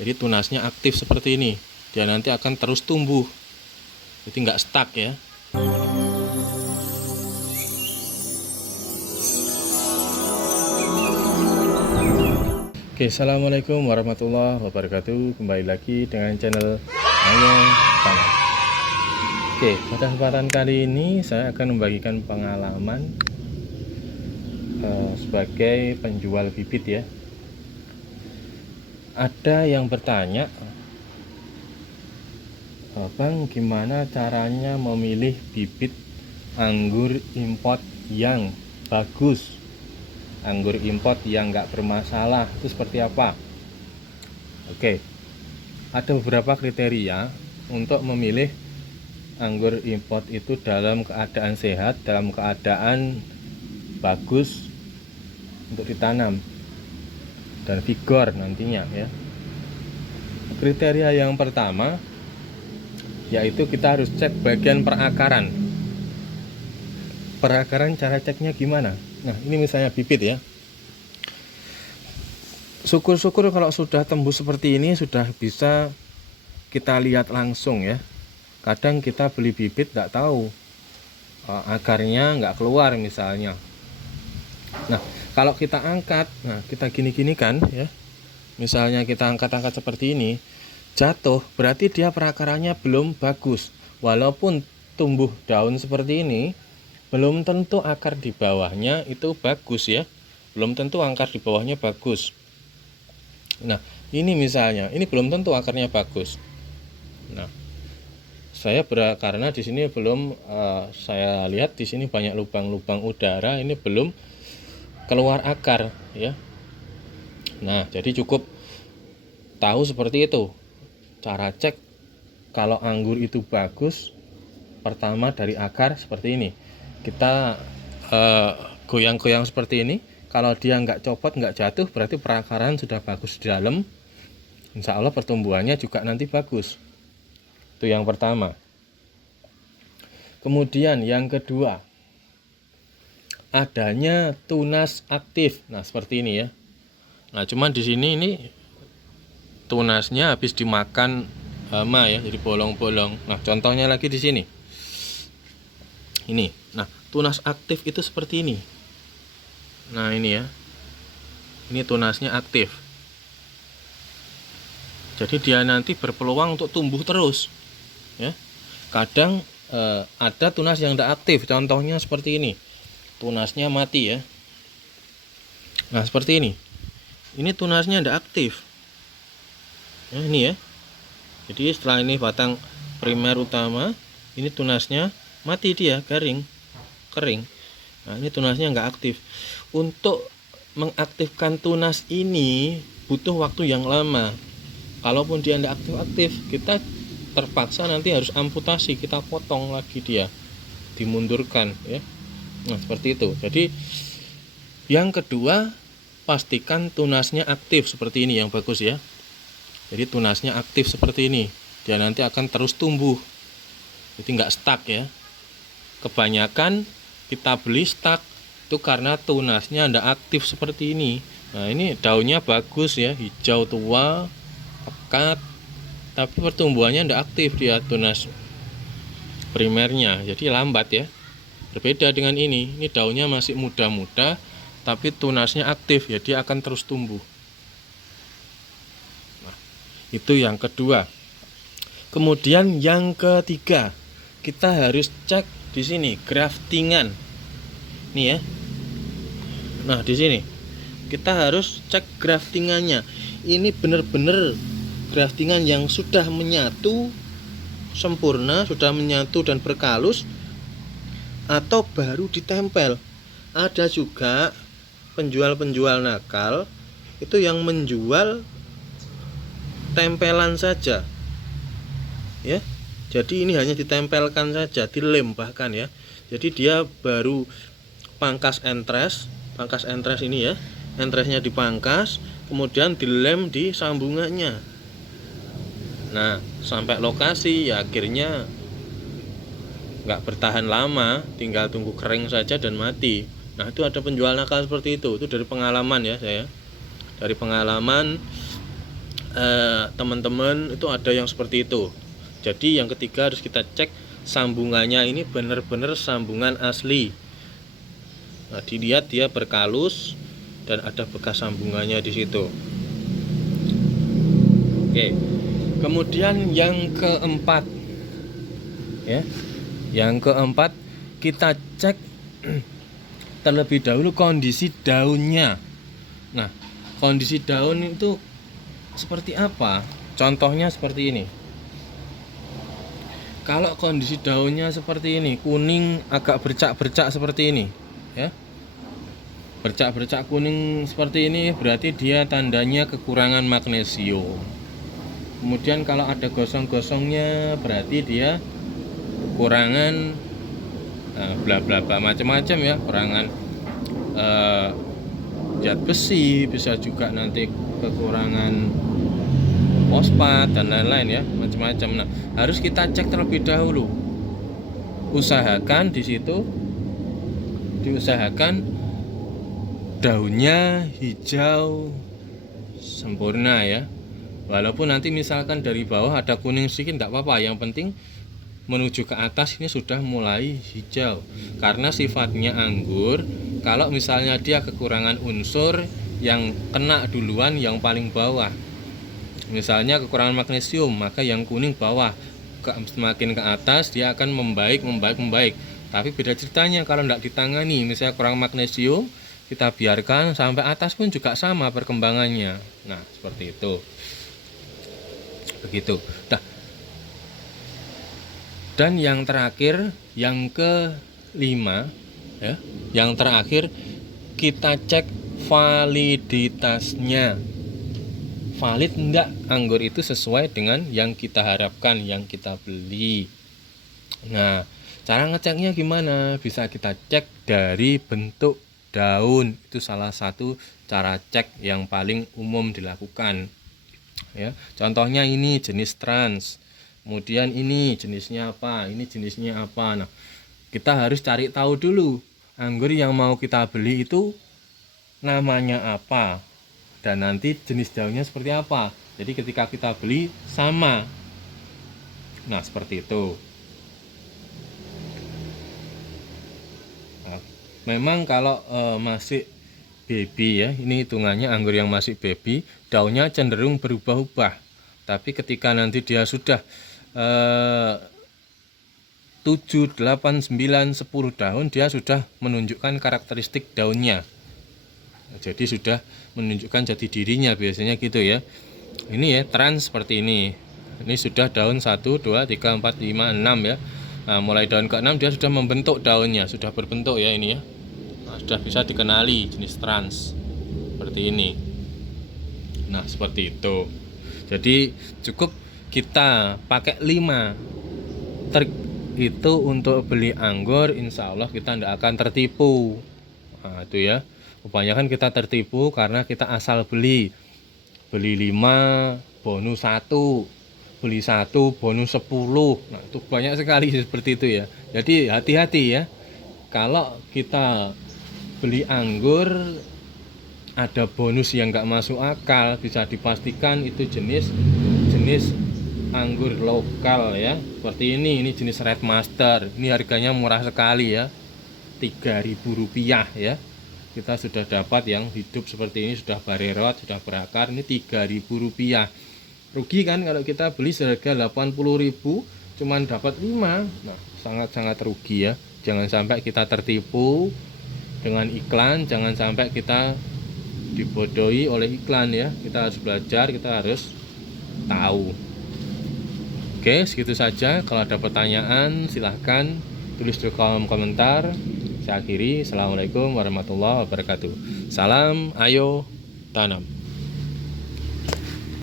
Jadi tunasnya aktif seperti ini, dia nanti akan terus tumbuh, jadi nggak stuck ya. Oke, assalamualaikum warahmatullahi wabarakatuh. Kembali lagi dengan channel Ayo Tanam. Oke, pada kesempatan kali ini saya akan membagikan pengalaman sebagai penjual bibit ya. Ada yang bertanya, Bang, gimana caranya memilih bibit anggur import yang bagus, anggur import yang nggak bermasalah, itu seperti apa? Oke, ada beberapa kriteria untuk memilih anggur import itu dalam keadaan sehat, dalam keadaan bagus untuk ditanam dan vigor nantinya ya. Kriteria yang pertama yaitu kita harus cek bagian perakaran. Perakaran cara ceknya gimana? Nah, ini misalnya bibit ya. Syukur-syukur kalau sudah tembus seperti ini sudah bisa kita lihat langsung ya. Kadang kita beli bibit nggak tahu akarnya nggak keluar misalnya. Nah, kalau kita angkat, nah kita gini-gini kan ya. Misalnya kita angkat-angkat seperti ini, jatuh berarti dia perakarannya belum bagus. Walaupun tumbuh daun seperti ini, belum tentu akar di bawahnya itu bagus ya. Belum tentu akar di bawahnya bagus. Nah, ini misalnya, ini belum tentu akarnya bagus. Nah, karena di sini belum saya lihat di sini banyak lubang-lubang udara, ini belum keluar akar ya. Nah, jadi cukup tahu seperti itu. Cara cek kalau anggur itu bagus, pertama dari akar seperti ini. Kita goyang-goyang seperti ini. Kalau dia nggak copot, nggak jatuh, berarti perakaran sudah bagus di dalam. Insya Allah pertumbuhannya juga nanti bagus. Itu yang pertama. Kemudian yang kedua, adanya tunas aktif. Nah, seperti ini ya. Nah, cuman di sini ini tunasnya habis dimakan hama ya, jadi bolong-bolong. Nah, contohnya lagi di sini. Ini. Nah, tunas aktif itu seperti ini. Nah, ini ya. Ini tunasnya aktif. Jadi dia nanti berpeluang untuk tumbuh terus. Ya. Kadang ada tunas yang tidak aktif. Contohnya seperti ini. Tunasnya mati ya. Nah, seperti ini. Ini tunasnya tidak aktif. Ya, ini ya. Jadi setelah ini batang primer utama, ini tunasnya mati, dia kering. Nah, ini tunasnya nggak aktif. Untuk mengaktifkan tunas ini butuh waktu yang lama. Kalaupun dia nggak aktif, kita terpaksa nanti harus amputasi, kita potong lagi dia, dimundurkan ya. Nah, seperti itu. Jadi yang kedua, pastikan tunasnya aktif seperti ini yang bagus ya. Jadi tunasnya aktif seperti ini, dia nanti akan terus tumbuh, jadi nggak stuck ya. Kebanyakan kita beli stuck itu karena tunasnya nggak aktif seperti ini. Nah, ini daunnya bagus ya, hijau tua, pekat, tapi pertumbuhannya nggak aktif dia tunas primernya, jadi lambat ya. Berbeda dengan ini daunnya masih muda-muda, tapi tunasnya aktif ya, dia akan terus tumbuh. Nah, itu yang kedua. Kemudian yang ketiga, kita harus cek di sini graftingan. Nih ya. Nah, di sini kita harus cek graftingannya. Ini benar-benar graftingan yang sudah menyatu sempurna, sudah menyatu dan berkalus, atau baru ditempel. Ada juga penjual-penjual nakal itu yang menjual tempelan saja ya. Jadi ini hanya ditempelkan saja, dilem bahkan ya. Jadi dia baru pangkas entres ini ya, entresnya dipangkas, kemudian dilem di sambungannya. Nah, sampai lokasi ya akhirnya nggak bertahan lama, tinggal tunggu kering saja dan mati. Nah, itu ada penjual nakal seperti itu dari pengalaman ya saya. Dari pengalaman teman-teman itu ada yang seperti itu. Jadi yang ketiga harus kita cek sambungannya ini benar-benar sambungan asli. Nah, dilihat dia berkalus dan ada bekas sambungannya di situ. Oke. Kemudian yang keempat, ya, yang keempat kita cek terlebih dahulu kondisi daunnya. Nah, kondisi daun itu seperti apa? Contohnya seperti ini. Kalau kondisi daunnya seperti ini, kuning agak bercak-bercak seperti ini, ya. Bercak-bercak kuning seperti ini berarti dia tandanya kekurangan magnesium. Kemudian kalau ada gosong-gosongnya berarti dia kekurangan bla bla bla macam-macam ya, kekurangan zat besi, bisa juga nanti kekurangan fosfat dan lain-lain ya, macam-macam. Nah, harus kita cek terlebih dahulu. Usahakan di situ diusahakan daunnya hijau sempurna ya. Walaupun nanti misalkan dari bawah ada kuning sedikit tidak apa-apa, yang penting menuju ke atas ini sudah mulai hijau. Karena sifatnya anggur, kalau misalnya dia kekurangan unsur, yang kena duluan yang paling bawah. Misalnya kekurangan magnesium, maka yang kuning bawah. Semakin ke atas dia akan membaik. Tapi beda ceritanya kalau tidak ditangani, misalnya kurang magnesium, kita biarkan sampai atas pun juga sama perkembangannya. Nah, seperti itu. Begitu. Nah, dan yang terakhir, yang kelima ya, yang terakhir kita cek validitasnya. Valid enggak anggur itu sesuai dengan yang kita harapkan, yang kita beli. Nah, cara ngeceknya gimana? Bisa kita cek dari bentuk daun. Itu salah satu cara cek yang paling umum dilakukan. Ya, contohnya ini jenis trans. Kemudian ini jenisnya apa? Ini jenisnya apa? Nah, kita harus cari tahu dulu anggur yang mau kita beli itu namanya apa. Dan nanti jenis daunnya seperti apa. Jadi ketika kita beli sama. Nah, seperti itu. Nah, memang kalau masih baby ya, ini hitungannya anggur yang masih baby, daunnya cenderung berubah-ubah. Tapi ketika nanti dia sudah 7, 8, 9, 10 tahun, dia sudah menunjukkan karakteristik daunnya. Jadi sudah menunjukkan jati dirinya, biasanya gitu ya. Ini ya trans seperti ini. Ini sudah daun 1, 2, 3, 4, 5, 6 ya. Nah, mulai daun ke-6 dia sudah membentuk daunnya, sudah berbentuk ya ini ya. Nah, sudah bisa dikenali jenis trans seperti ini. Nah, seperti itu. Jadi cukup kita pakai 5 trik itu untuk beli anggur, insya Allah kita tidak akan tertipu. Nah, itu ya. Kebanyakan kita tertipu karena kita asal beli 5 bonus 1, beli 1 bonus 10. Nah, itu banyak sekali seperti itu ya. Jadi hati-hati ya, kalau kita beli anggur ada bonus yang nggak masuk akal, bisa dipastikan itu jenis anggur lokal ya. Seperti ini jenis Red Master. Ini harganya murah sekali ya, Rp3.000 ya. Kita sudah dapat yang hidup seperti ini, sudah barerot, sudah berakar, ini Rp3.000. Rugi kan kalau kita beli seharga Rp80.000 cuman dapat 5. Nah, sangat-sangat rugi ya. Jangan sampai kita tertipu dengan iklan, jangan sampai kita dibodohi oleh iklan ya. Kita harus belajar, kita harus tahu. Oke, segitu saja. Kalau ada pertanyaan silahkan tulis di kolom komentar. Saya akhiri. Assalamualaikum warahmatullahi wabarakatuh. Salam, ayo tanam.